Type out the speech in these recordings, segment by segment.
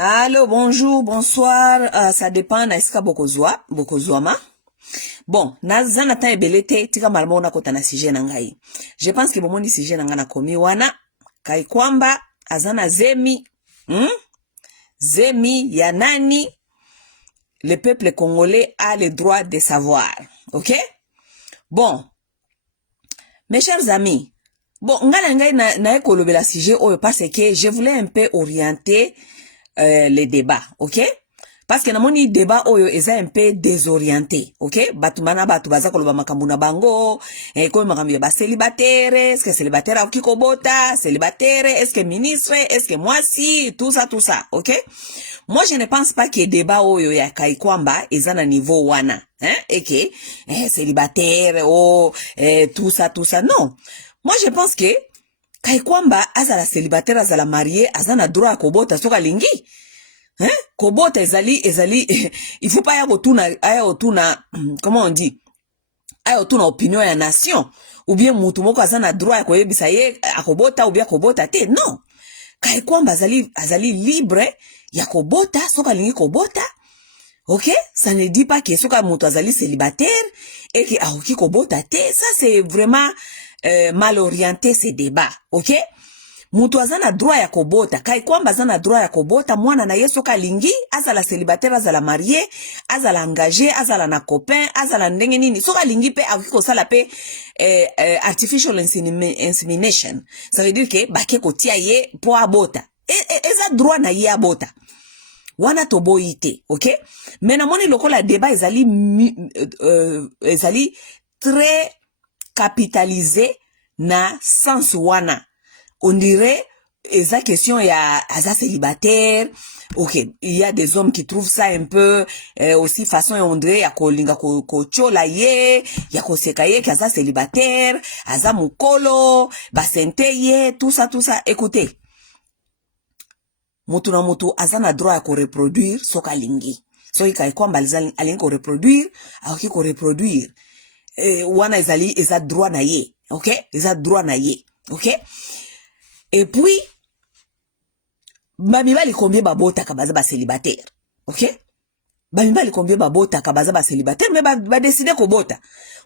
Allô, bonjour, bonsoir, ça dépend na iska bokozwama. Bon, naza na ta ebelete tika malmo na kota na sujet na ngai. Je pense que bomoni sujet na nga na komi wana kai kwamba azana zemi, zemi ya nani le peuple congolais a le droit de savoir. OK? Bon, mes chers amis, bon, ngana ngai na ekolobela sujet oyo parce que je voulais un peu orienter les débats, OK? Parce que namoni débat oyo eza un peu désorienté, OK? Batumana batu baza koloba makambo na bango, ko makambo ya ba célibataire, est-ce que célibataire akoki kobota, célibataire, est-ce que ministre, est-ce que mwasi, tout ça, OK? Moi je ne pense pas que débat oyo ya Kaikwamba eza na niveau wana, et que célibataire tout ça, non. Moi je pense que Kaikwamba azala célibataire azala marié azana droit kobota soka lingi. Kobota ezali il faut pas aya otuna comment on dit aya otuna opinion ya nation ou bien mutu moko azana droit ko yebisa ye akobota ou bien kobota te non. Kaikwamba azali libre ya kobota soka lingi kobota. OK, ça ne dit pas que soka mutu azali célibataire et que aoki kobota te. Ça c'est vraiment mal orienté ces débats. OK? Mutu azana droit ya kobota. Kaikwamba azana droit ya kobota. Mwana na yeso kalingi. Azala célibataire, azala marié. Azala engagé, azala na copain. Azala ndenge nini. Soka lingi pe akiko sala pe artificial insemination. Ça veut dire que bake kotia ye po abota. Eza droit na ye abota. Wana tobo ite. OK? Mais na moni lokola débat ezali très capitalisé na sens wana. On dirait esa question ya aza célibataire. OK, il y a des hommes qui trouvent ça un peu aussi façon on dirait ya kolinga ko chola ye, ya ko seka ye ki aza célibataire, aza mukolo, basente ye, tout ça. Écoutez. Mutu na mutu azana droit ya ko reproduire soka lingi. Soki Kaikwamba alingi ko reproduire, akoki ko reproduire. Wana eza droit na ye. OK? Eza droit na ye. OK? Et puis bamibali combien babota kabaza ba célibataire. OK? Bamibali combien babota kabaza ba célibataire mais ba décider ko bota.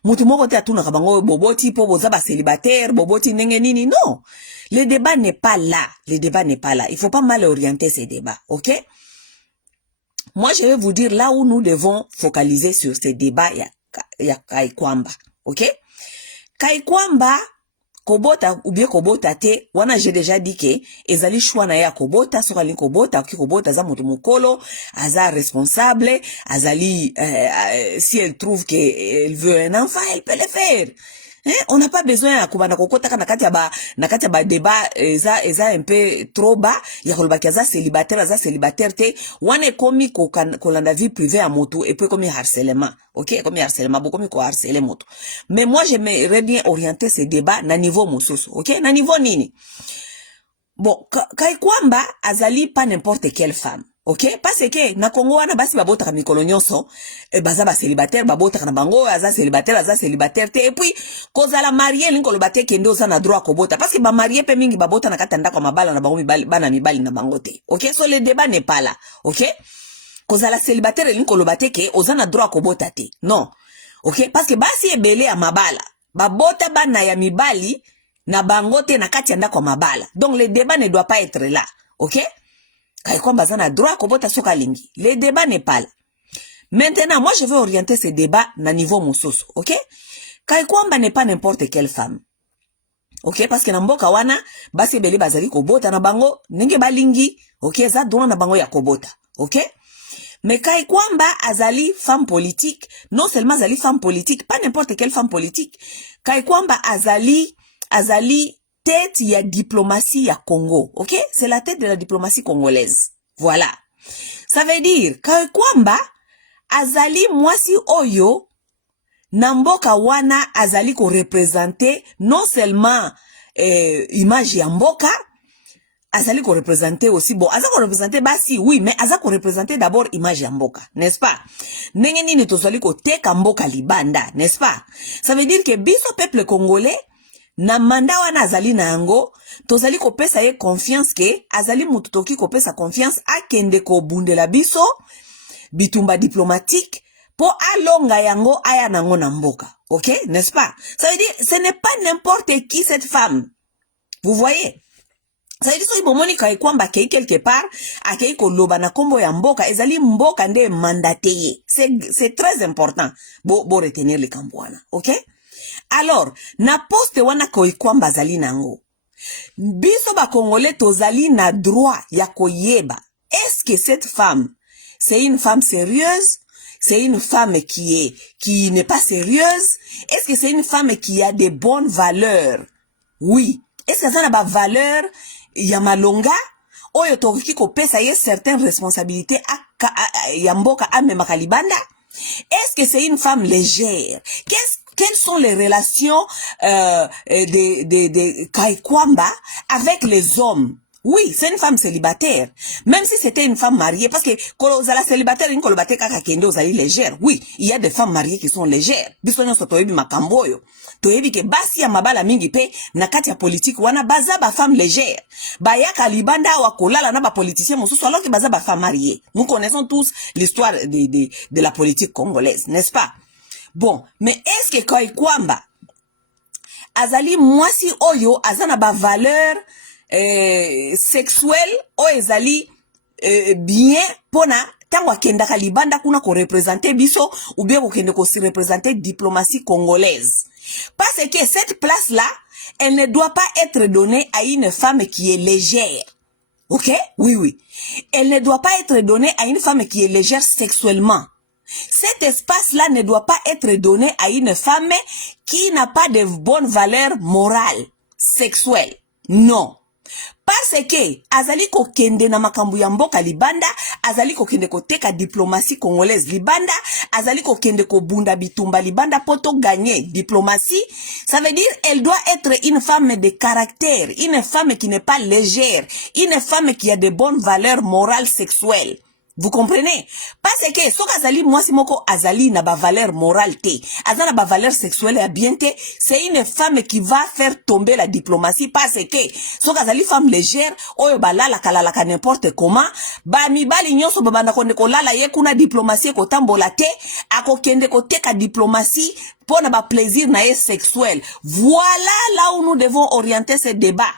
Mutu moko te atuna kabango boboti po boza ba célibataire, boboti ndenge nini. Non. Le débat n'est pas là. Il faut pas mal orienter ces débats. OK? Moi je vais vous dire là où nous devons focaliser sur ces débats ya Kaikwamba. OK? Kaikwamba kobota ou bien kobota te wana j'ai déjà dit que ezali choix na ya kobota soka lingi kobota ki kobota za mutu mukolo aza responsable azali si elle trouve que elle veut un enfant elle peut le faire. On n'a pas besoin ya kubana kokota na kati ya ba débat eza un peu trop bas ya koloba ki aza célibataire te wana komi kolanda vie privée à moto et puis komi harcèlement. OK, komi harcèlement beaucoup komi ko harceler moto. Mais moi j'aimerais bien orienter ce débat na niveau mususu. OK, na niveau nini? Bon, Kaikwamba azali pas n'importe quelle femme. OK, parce que na Congo wana basi babota ka mikolo nyonso baza ba célibataire babota na bango aza célibataire te et puis kozala marié linko lobate kende oza na droit kobota parce que ba marié pe mingi babota na katanda kwa mabala na bango bana mibali na bango te. OK, so le débat n'est pas là. OK, kozala célibataire linko lobate ke oza na droit kobota te. Non. OK, parce que basi ebele ya mabala babota bana ya mibali na bango te na kati anda kwa mabala. Donc le débat ne doit pas être là. OK? Kaikwamba zana droit kobota soka lingi. Le débat n'est pas là. Maintenant, moi je veux orienter ce débat na niveau mususu. OK? Kaikwamba n'est pas n'importe quelle femme. OK? Parce que na mboka wana basi ebele bazali kobota na bango ndenge balingi. OK? Za droit na bango ya kobota. OK? Mais Kaikwamba azali femme politique. Non seulement azali femme politique, pas n'importe quelle femme politique. Kaikwamba azali tête ya diplomatie ya Congo. OK? C'est la tête de la diplomatie congolaise. Voilà. Ça veut dire Kaikwamba azali mwasi oyo na mboka wana azali ko représenter non seulement image ya mboka azali ko représenter aussi bon azali ko représenter basi oui mais azali ko représenter d'abord image ya mboka, n'est-ce pas? Ndenge nini tozali ko teka mboka libanda, n'est-ce pas? Ça veut dire que biso peuple congolais na manda wana azali na yango tozali kopesa ye confiance ke azali mutu toki kopesa confiance akende kobundela biso bitumba diplomatique po alonga yango aya nango na mboka. Ok, n'est-ce pas? Ça veut dire ce n'est pas n'importe qui cette femme. Vous voyez? Ça veut dire so ibomoni kai kwamba kei quelque part akei ko loba na kombo ya mboka ezali mboka nde mandaté. C'est très important. Bo retenir le kambwana. Ok? Alors, na poste wana koi kwamba zali nango. Biso ba Congolais tozali na droit ya koyeba. Est-ce que cette femme, c'est une femme sérieuse? C'est une femme qui n'est pas sérieuse? Est-ce que c'est une femme qui a des bonnes valeurs? Oui. Est-ce que ça n'a pas valeur? Yamalonga? Oyo toki ko pesa ye certaines responsabilités yamboka ame makalibanda? Est-ce que c'est une femme légère? Quelles sont les relations de Kaikwamba avec les hommes? Oui, c'est une femme célibataire. Même si c'était une femme mariée, parce que quand la célibataire, une colobate kaka kende ozali légère. Oui, il y a des femmes mariées qui sont légères. Bisonyo so toyebi makamboyo. Toyebi ke basi ya mabala mingi pe na kati ya politique wana baza ba femme légère. Ba yaka libanda wa kolala na ba politicien mosusu alors que baza ba femme mariée. Nous connaissons tous l'histoire de la politique congolaise, n'est-ce pas? Bon, mais est-ce que Kaikwamba azali mwasi oyo azana ba valeur sexuel o ezali bien pona tango akendaka libanda kuna ko représenter biso ou bien ko kende ko si représenter diplomatie congolaise. Parce que cette place là, elle ne doit pas être donnée à une femme qui est légère. OK? Oui, oui. Elle ne doit pas être donnée à une femme qui est légère sexuellement. Cet espace-là ne doit pas être donné à une femme qui n'a pas de bonnes valeurs morales, sexuelles. Non. Parce que azali ko kende na makambu ya mboka libanda, azali ko kende ko teka diplomatie congolaise libanda, azali ko kende ko bunda bitumba libanda poto gagner diplomatie. Ça veut dire elle doit être une femme de caractère, une femme qui n'est pas légère, une femme qui a de bonnes valeurs morales sexuelles. Vous comprenez? Parce que so azali mwasi moko azali na ba valeur morale te, azali na ba valeur sexuelle ya bien te, c'est une femme qui va faire tomber la diplomatie parce que so azali femme légère oyo balala kalala ka n'importe comment, ba mibali nyonso babanda konde ko lala ye kuna diplomatie ko tambola te, akokende ko teka diplomatie pour na ba plaisir na ye sexuel. Voilà là où nous devons orienter ce débat.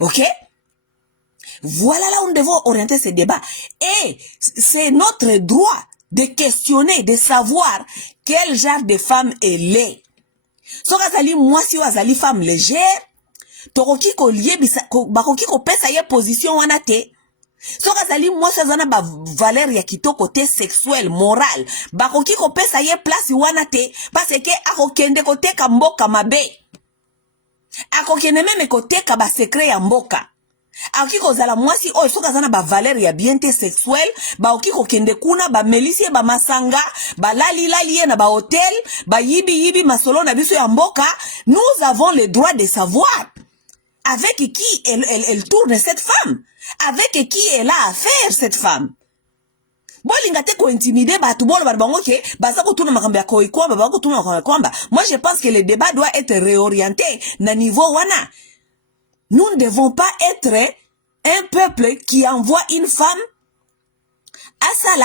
OK? Voilà là où nous devons orienter ce débat. Et c'est notre droit de questionner, de savoir quel genre de femme elle est. So azali mwasi azali femme légère, tokoki ko liebisa bakoki ko pesa ye position wana te. So azali mwasi azana ba valeur ya kitoko te sexuelle, morale, bakoki ko pesa ye place wana te parce que akokende ko teka mboka mabe. Akokende meme ko teka ba secret ya mboka. Aki kozala mwasi oyo soka zana ba valeur ya bienté sexuelle ba oki kokende kuna ba melisi ba masanga ba lali na ba hôtel ba yibi masolo na biso ya mboka. Nous avons le droit de savoir avec qui elle tourne cette femme, avec qui elle a affaire cette femme. Bolinga te ko intimider ba tu bolo ba bango ke baza ko tuna makambo ya koi kwamba ba ko tuna makambo ya kwamba. Moi je pense que le débat doit être réorienté na niveau wana. Nous ne devons pas être un peuple qui envoie une femme à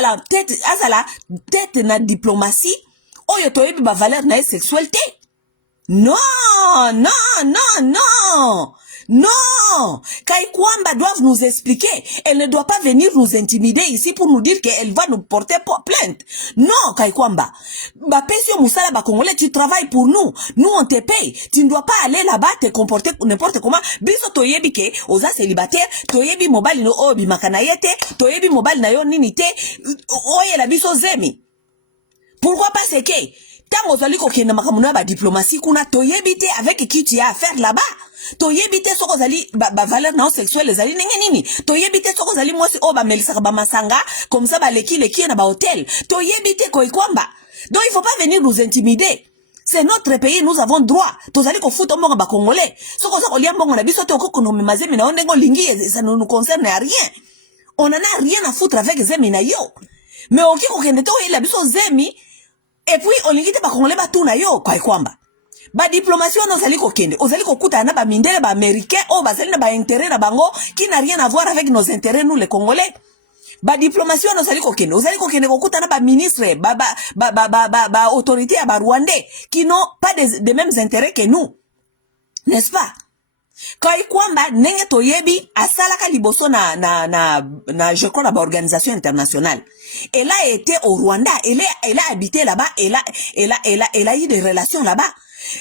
la tête na diplomatie oyo toyebi ba valeur na sexualité. Non, non, non, non. Non, Kaikwamba doivent nous expliquer. Elle ne doit pas venir nous intimider ici pour nous dire qu'elle va nous porter plainte. Non, Kaikwamba. Bapesio Moussala Bakongolais, tu travailles pour nous. Nous, on te paye. Tu ne dois pas aller là-bas te comporter n'importe comment. Biso toyebi ke, oza célibataire, toyebi mobile no obi makanayete, toyebi mobile na yo ninite, oye la biso zemi. Pourquoi pas c'est que, tant ozali kokenda makamuna ba diplomatie kuna toyebite avec qui tu as affaire là-bas. Toyebite soko zali ba valeur na sexuelle ezali nini. Toyebite soko zali mwasi o ba melisa ba masanga comme ça ba leki na ba hôtel. Toyebite Kaikwamba. Donc il faut pas venir nous intimider. C'est notre pays, nous avons droit. Tozali ko futo mbongo ba Congolais. Soko za kolia mbongo na biso te okoko no mazemi na ondengo lingi ça ne nous concerne à rien. On en a rien à foutre avec zemi na yo. Mais okiko kende to ila biso zemi. Et puis, on limite pas Congolais ba tout na yo, Kaikwamba. Ba diplomatie on ozali kokende ozali kokuta na ba mindele ba américain o bazali na ba intérêt na bango qui n'a rien à voir avec nos intérêts nous les Congolais. Ba diplomatie on ozali kokende kokuta na ba ministre ba autorité ya ba Rwandais qui n'ont pas des mêmes intérêts que nous, n'est-ce pas? Kai kwamba nenge toyebi asalaka liboso na je crois la organisation internationale. Elle a été au Rwanda, elle a habité là-bas, elle a eu des relations là-bas.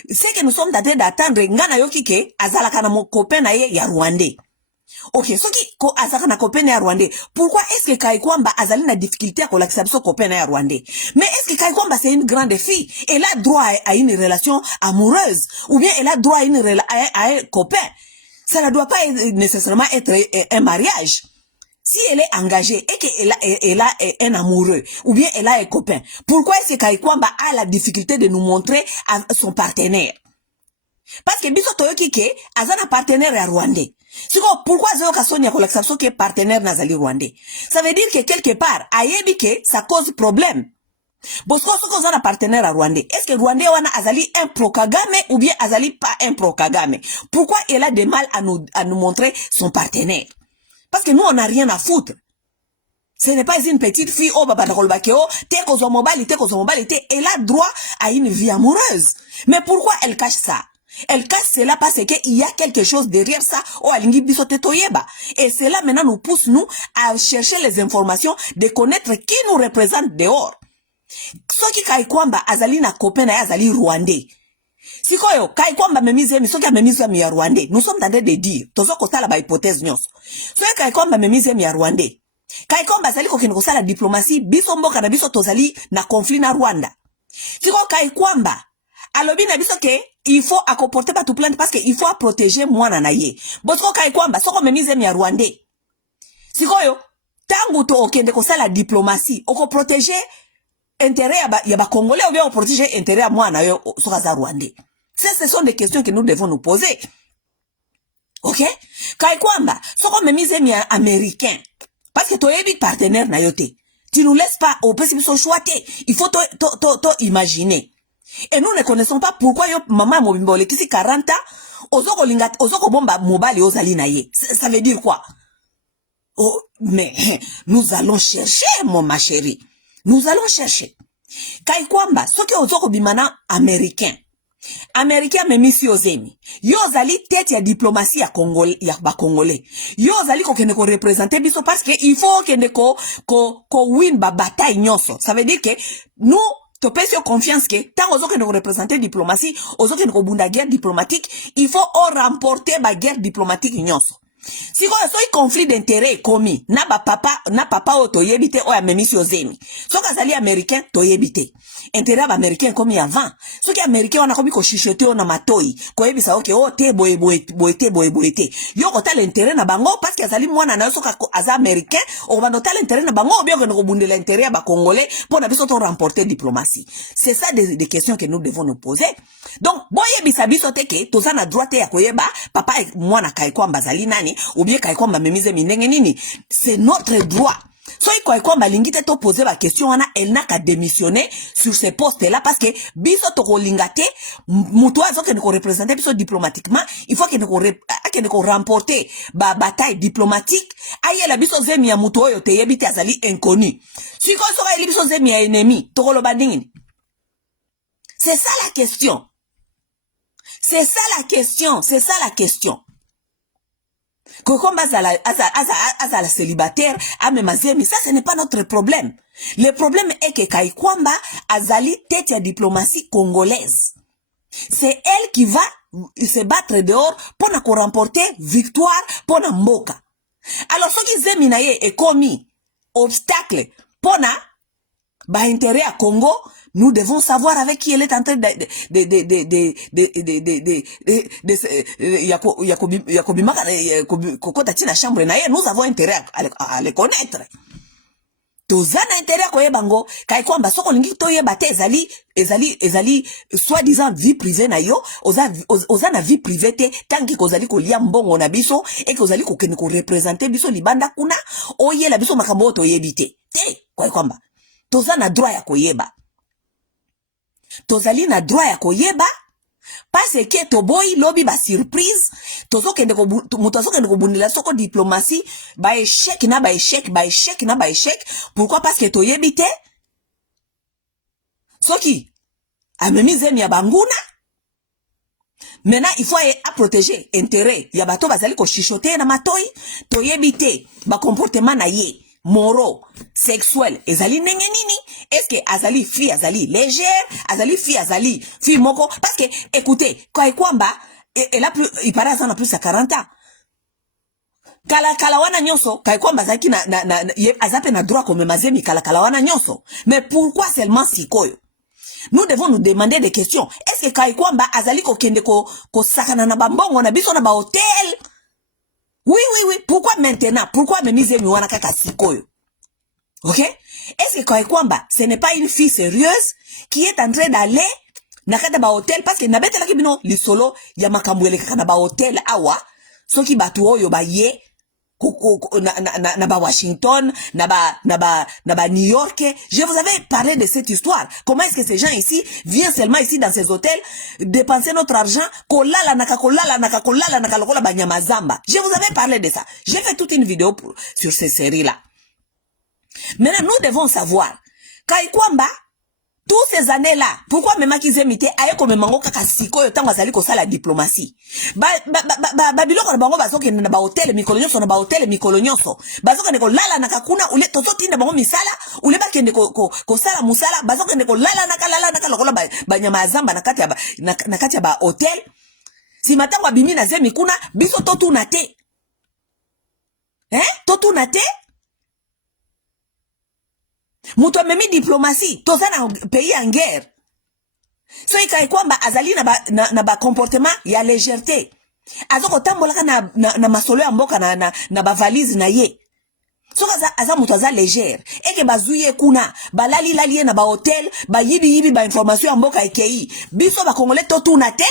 C'est que nous sommes en train d'attendre ngana yoki ke azalaka na mo copain na ye ya Rwandais. OK, ce qui ko azalaka na copain ya Rwandais. Pourquoi est-ce que Kai kwamba azali na difficulté à kolakisa biso copain ya Rwandais? Mais est-ce que Kai kwamba c'est une grande fille? Elle a droit à une relation amoureuse ou bien elle a droit à un copain? Ça ne doit pas nécessairement être un mariage. Si elle est engagée et qu'elle a un amoureux ou bien elle a un copain, pourquoi est-ce que Kai kwamba a la difficulté de nous montrer à son partenaire? Parce que biso toyoki ke azana partenaire ya Rwandais. Pourquoi Zéo Kassoni a kolakisa ke partenaire nazali Rwandais? Ça veut dire que quelque part ayebi ke ça cause problème. Bosco soko zana partenaire à Rwandais. Est-ce que Rwandais wana azali un pro-Kagame ou bien azali pas un pro-Kagame? Pourquoi elle a des mal à nous montrer son partenaire? Parce que nous on n'a rien à foutre. Ce n'est pas une petite fille oh baba nakolbakeo te kozo mobilité, elle a droit à une vie amoureuse. Mais pourquoi elle cache ça? Elle cache cela parce qu'il y a quelque chose derrière ça. Oh, alingi biso te toyeba. Et cela maintenant nous pousse nous à chercher les informations, de connaître qui nous représente dehors. Soki Kai kwamba azali na copain na azali Rwandais. Sikoyo Kai kwamba memize mi soki memize mi ya Rwandais. Nous sommes en train de dire tozo kotala ba hypothèse nyonso. Soki Kai kwamba memize mi ya Rwandais. Kai kwamba azali kokende kosala diplomatie biso mboka na biso tozali na conflit na Rwanda. Sikoyo Kai kwamba alobi na biso ke il faut accoporter pas tout plainte parce que il faut protéger mwana na ye. Botko Kai kwamba soko memize mi ya Rwandais. Sikoyo tangu to okende kosala diplomatie oko protéger intérêt ya ba Congolais ou bien on protéger intérêt à moi na yo sokaza Rwandais. Ce sont des questions que nous devons nous poser. OK? Kai kwamba soko memize mi américain parce que toi es partenaire na yote. Tu nous laisses pas au possible son choix. Il faut to imaginer. Et nous ne connaissons pas pourquoi yo maman mobimbo le kisi 40 ans ozoko linga ozoko bomba mobali ozali na ye. Ça veut dire quoi? Oh mais nous allons chercher ma chérie. Nous allons chercher. Kai kwamba soki ozoko bimana américain memisi ozemi. Yo zali tête ya diplomatie ya Congolais ya ba Congolais. Yo zali ko kende ko représenter biso parce que il faut kende ko win ba bataille nyonso. Ça veut dire que nous to pèse confiance que tant ozoko kende ko représenter diplomatie, ozoko kende ko bunda guerre diplomatique, il faut remporter ba guerre diplomatique nyonso. Si quoi so conflit d'intérêt commis na papa o toyebite o ya memisi ozemi so kazali américain toyebite intérêt ba américain comme avant so ki américain wana komi ko chichoter on na matoi ko yebisa okay o te boye yo ko ta l'intérêt na bango parce que azali mwana na so ka aza américain o ba nota l'intérêt na bango bien ko bundela l'intérêt ba congolais pour na biso to remporter diplomatie. C'est ça des questions que nous devons nous poser. Donc boye bisa biso teke toza na droit ya koyeba papa mwana Kai kwamba zali nani ou bien Kai kwamba memize minenge nini. C'est notre droit. So Kai kwamba lingite to poser la question wana elle n'a qu'à démissionner sur ce poste là parce que biso to ko lingate muto azo ke ko représenter biso diplomatiquement il faut que ne remporter ba bataille diplomatique aye la biso zemi ya muto yo te yebite azali inconnu si ko so ka biso zemi ya ennemi to ko lo bandingini. C'est ça la question. C'est ça la question. Kokomba azala célibataire, amemazemi, ça ce n'est pas notre problème. Le problème est que Kai kwamba azali tête ya diplomatie congolaise. C'est elle qui va se battre dehors pour na ko remporter victoire pour na mboka. Alors ce qui zemi na ye est commis obstacle pour na ba intérêt à Congo. Nous devons savoir avec qui elle est en train nous avons intérêt à les connaître. Tozana intérêt à koyebango kai kwamba soko lingi toyeba te ezali soi-disant vie privée na yo ozana vie privée te tanki kozali kolia mbongo na biso et kozali kokene ko représenter biso libanda kuna oye la biso makambo toyebite te kai kwamba tozana droit ya koyeba. Tozali na droit ya koyeba parce que to boy lobby ba surprise tozo kende ko mutazo kende ko bundela soko diplomatie ba échec na ba échec ba échec na ba échec. Pourquoi? Parce que to yebite soki amemi zemi ya banguna. Maintenant il faut à protéger intérêt ya bato bazali ko chichoter na matoi to yebite ba comportement na ye moro sexuel ezali nenge nini. Est-ce que azali fille azali légère, azali fille azali fille moko? Parce que écoutez kwa kwamba elle a plus il paraît ça na plus à 40 ans kala wana nyonso kai kwamba zaki na azape na droit comme mazemi kala wana nyonso. Mais pourquoi seulement sikoyo? Nous devons nous demander des questions. Est-ce que kai kwamba azali ko kende ko sakana na bambongo na biso na ba hôtel? Oui. Pourquoi maintenant? Pourquoi me mise mi wana kaka sikoyo? OK? Est-ce que kai kwamba ce n'est pas une fille sérieuse qui est en train d'aller na kata ba hôtel parce que na betela ki bino lisolo ya makambwele kaka na ba hôtel awa soki batu oyo ba ye na ba Washington, na ba New York. Je vous avais parlé de cette histoire. Comment est-ce que ces gens ici viennent seulement ici dans ces hôtels dépenser notre argent kolala naka lokola banyamazamba. Je vous avais parlé de ça. J'ai fait toute une vidéo sur ces séries-là. Maintenant, nous devons savoir Kaikwamba tous ces années-là, pourquoi même Kizemite aye comme mango kaka siko yo tango azali ko sala diplomatie. Biloko na bango bazoke na ba hôtel mikolonyoso na ba hôtel mikolonyoso. Bazoke ne ko lala na kakuna ule tozo tinda bango misala, ule ba kende ko sala musala, bazoke ne ko lala na lokola ba nyama zamba na kati ya ba hôtel. Si matango abimi na zemi kuna biso totuna te. Totuna te. Muto memi diplomatie toza na pays en guerre. So ikai kwamba azali na ba comportement ya légèreté. Azoko tambolaka na masolo ya mboka na ba valise na ye. So aza muto aza légère. Eke bazuye kuna balali lalie na ba hôtel ba yibi ba information ya mboka ekei. Biso ba congolais totuna te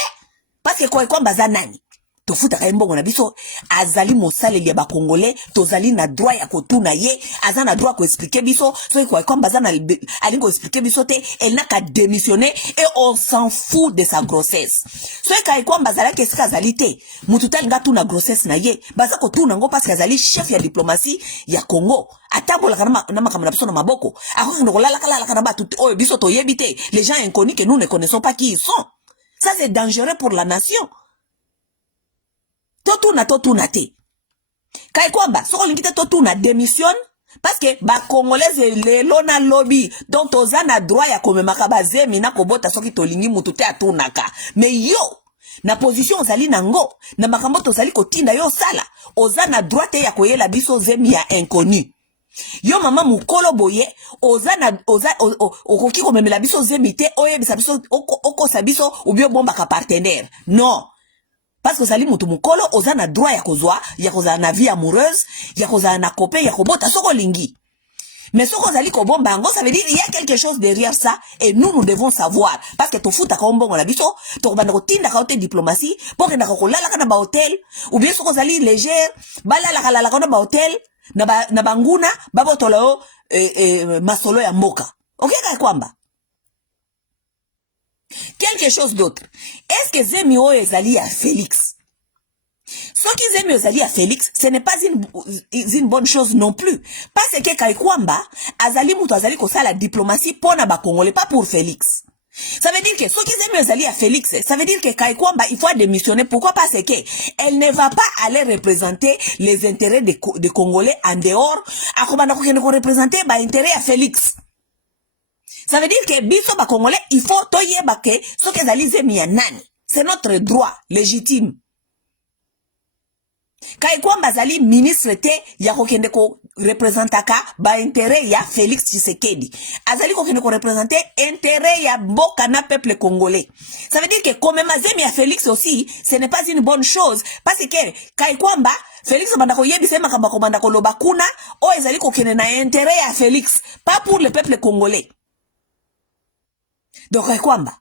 parce que kwa kwamba za nani. Tofuta kaimbongo na biso azali mosale ya ba congolais tozali na droit ya kotuna ye aza na droit ko expliquer biso so kwa kwamba za na alingo expliquer biso te elle n'a qu'à démissionner et on s'en fout de sa grossesse. So kwa kwamba zala ke sika zalité mututa nga tuna grossesse na ye baza ko tuna ngo parce que azali chef ya diplomatie ya Congo atambola kana na makamana biso na maboko ako ndo kolala kala kana ba tout oyo biso to yebite les gens inconnus que nous ne connaissons pas qui ils sont. Ça c'est dangereux pour la nation. Totuna te. Kai kwamba soko lingite totuna démissionne parce que ba congolaise lelo na lobby donc tozana droit ya komemaka bazemi na kobota soki tolingi mutu te atunaka. Mais yo na position ozali nango na makambo tozali kotinda yo sala ozana droit te ya koyela biso zemi ya inconnu. Yo mama mukolo boye okoki komemela biso zemi te oyebisa biso okosa biso ubio bomba ka partenaire. Non. Parce que sali mutu mukolo ozana droit ya kozala na vie amoureuse, ya kozala na copain, ya kobota soko lingi. Mais soko zali ko bomba ngo ça veut dire il y a quelque chose derrière ça et nous devons savoir parce que to futa ka mbongo na biso, to banda ko tinda ka hôtel diplomatie, pour que na ko lala kana ba hôtel ou bien soko zali légère, balala kana kana ba hôtel na banguna babotolo masolo ya mboka. OK ka kwamba quelque chose d'autre. Est-ce que Zemi o ezali à Félix? Ce qui Zemi ezali à Félix, ce n'est pas une bonne chose non plus. Parce que Kaikwamba, azali muto azali ko sala diplomatie pour na ba Congolais, pas pour Félix. Ça veut dire que ce qui Zemi ezali à Félix, ça veut dire que Kaikwamba, il faut démissionner. Pourquoi? Parce que elle ne va pas aller représenter les intérêts des Congolais en dehors. Akobana ko kende ko représenter ba intérêt à Félix. Ça veut dire que biso ba congolais il faut toyeba ke so ke zali zemi ya nani. C'est notre droit légitime. Kai kwamba zali ministre te ya kokende ko représentaka ba intérêt ya Félix Tshisekedi. Azali kokende ko représenter intérêt ya mboka na peuple congolais. Ça veut dire que comme mazemi ya Félix aussi, ce n'est pas une bonne chose parce que kai kwamba Félix bandako yebisa makamba ko bandako loba kuna o ezali kokende na intérêt ya Félix, pas pour le peuple congolais. Donc kwamba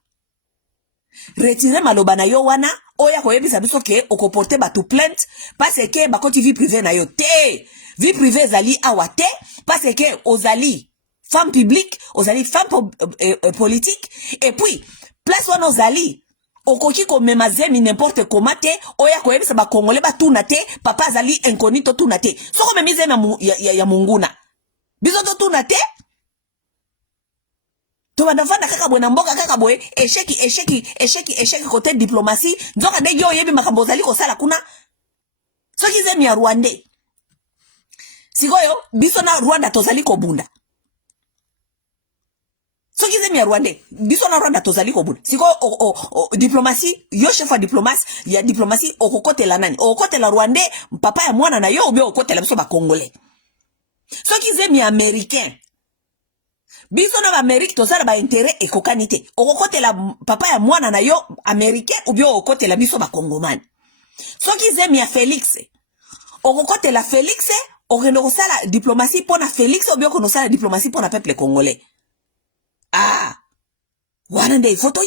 retirer maloba na yo wana oya koyebisa biso ke okoporter batu plainte parce que bakoti vie privée na yo te vie privée zali awate parce que ozali femme publique ozali femme politique et puis place wana ozali okoki ko mema zemi n'importe comment te oya ko yebisa ba congolais ba tuna te papa azali incognito tuna te soko memi zemi ya munguna biso to tuna te to bandafanda kaka bwe na mboka kaka bwe esheki côté diplomatie nzoka ndenge yo yebi makambo zali ko sala kuna soki zemi ya Rwandais sikoyo biso na Rwanda tozali ko bunda soki zemi ya Rwandais biso na Rwanda tozali ko bunda siko diplomatie yo chef ya diplomatie okokotela nani okokotela Rwandais papa ya mwana na yo obi okokotela biso ba congolais soki zemi ya américain biso na ba Amerique tozala ba intérêt ekokani te okokotela papa ya mwana na yo américain obi okokotela biso ba congomani soki zemi ya Félix okokotela Félix okendo kosala diplomatie pona Félix obi okosala diplomatie pona peuple congolais wana nde foto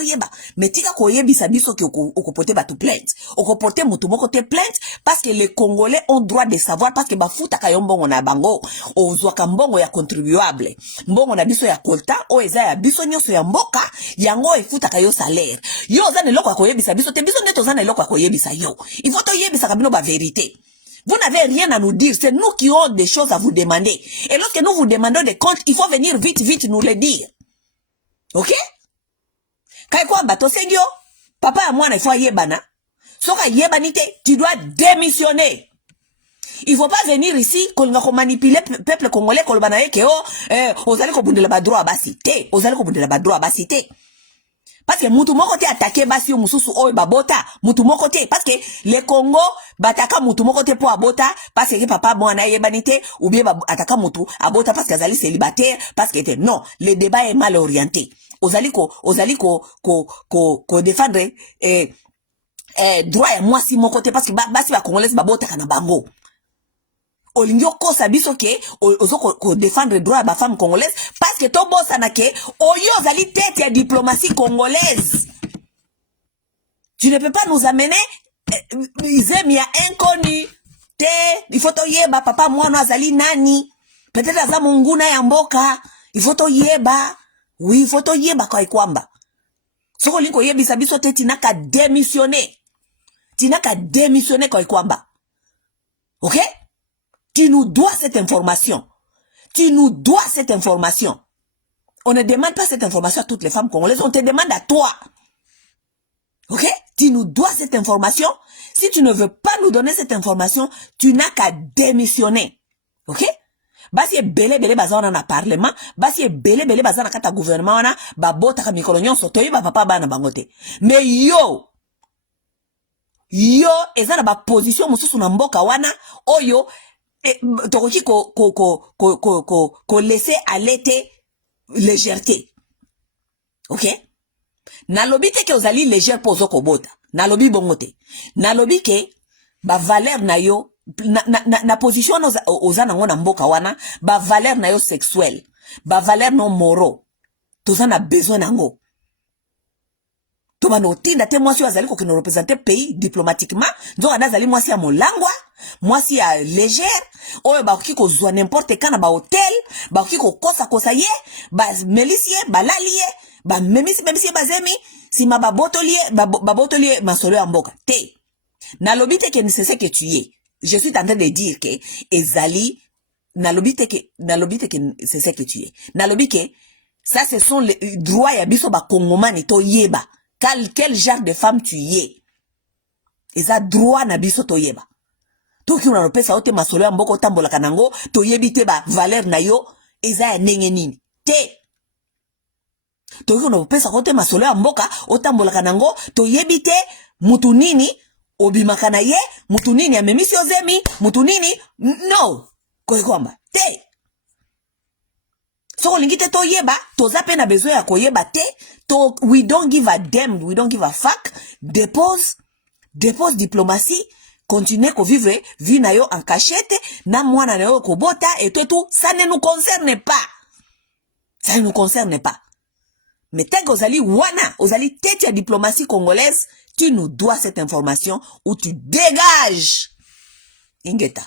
yeba metika ko yebisa biso ki okopote batu plainte okopote mutu moko te plainte parce que les Congolais ont droit de savoir parce que bafuta ka yombongo na bango ozwaka mbongo ya contribuable mbongo na biso ya kolta o eza ya biso nyoso ya mboka yango efuta ka yo salaire yo zane loko ko yebisa biso te biso neto zane loko ko yebisa yo il faut to yebisa kabino ba vérité. Vous n'avez rien à nous dire, c'est nous qui avons des choses à vous demander. Et lorsque nous vous demandons des comptes, il faut venir vite nous les dire. Ok? Kai kwa bato sengyo, papa ya mwana il faut yebana. Soka yebanite, tu dois démissionner. Il faut pas venir ici qu'on va manipuler peuple congolais kolobana ke ozali ko bundela ba droit basité, ozali ko bundela ba droit basité. Parce que mutu moko te attaquer basi yo mususu oyo babota, mutu moko te parce que le Congo bataka mutu moko te po abota parce que papa mwana yebanite ou bien ataka mutu abota parce que azali célibataire parce que non, le débat est mal orienté. Ozali ko défendre droit ya mwasi moko te parce que basi ba congolais babota kana bango. Olingyo kosa biso ke ozo ko défendre droit ba femme congolaise parce que to bossa na ke oyo zali tête ya diplomatie congolaise. Tu ne peux pas nous amener zemi ya inconnu te il faut to yeba papa mwana azali nani peut-être aza munguna ya mboka il faut to yeba oui il faut to yeba kwa ikwamba soko linko yebisa biso te tinaka démissionner kwa ikwamba. OK? Tu nous dois cette information. On ne demande pas cette information à toutes les femmes congolaises, on te demande à toi. Ok? Tu nous dois cette information. Si tu ne veux pas nous donner cette information, tu n'as qu'à démissionner. Ok? Basi belé bazana na parlement, basi belé bazana kata gouvernement na ba bota ka mikolo nyonso toyi ba papa bana bangote. Mais yo ezana ba position mususu na mboka wana oyo tokoki ko laisser aller te légèreté. OK? Nalobi te ke ozali légère pozo ko bota. Nalobi bongote. Nalobi ke ba valeur na yo na position ozana ngona mboka wana ba valeur na yo sexuelle, ba valeur no moro. Tozana besoin nango. Tobano tinda te mwasi azali ko kino représenter pays diplomatiquement, donc anazali mwasi ya molangwa, mwasi ya légère, oyo ba kiko zwa n'importe kana ba hôtel, ba kiko kosa ye, ba melisie, ba lalie, ba memisi bazemi, si ma ba botolier masolo ya mboka. Te. Nalobi te ke c'est ce que tu es. Je suis en train de dire que ezali nalobi te ke c'est ce que tu es. Nalobi ke ça ce sont les droits ya biso ba kongomani to yeba. Quel genre de femme tu es? Eza droit na biso to yeba. Toki una pesa ote masolo ya mboko tambola kanango to yebi te ba valeur na yo eza ya ndenge nini. Te. Toki una pesa ote masolo ya mboka otambola kanango to yebi te mutu nini obimaka na ye, mutu nini amemisi ozemi, mutu nini no. Kwa kwamba te. So lingite to yeba, toza pe na besoin ya koyeba te, to we don't give a damn, we don't give a fuck. Dépose diplomatie, continuer ko vivre vie na yo en cachette, na mwana na yo ko bota et tout, ça ne nous concerne pas. Ça ne nous concerne pas. Mais tant que ozali tête ya diplomatie congolaise, tu nous dois cette information ou tu dégages. Ingeta.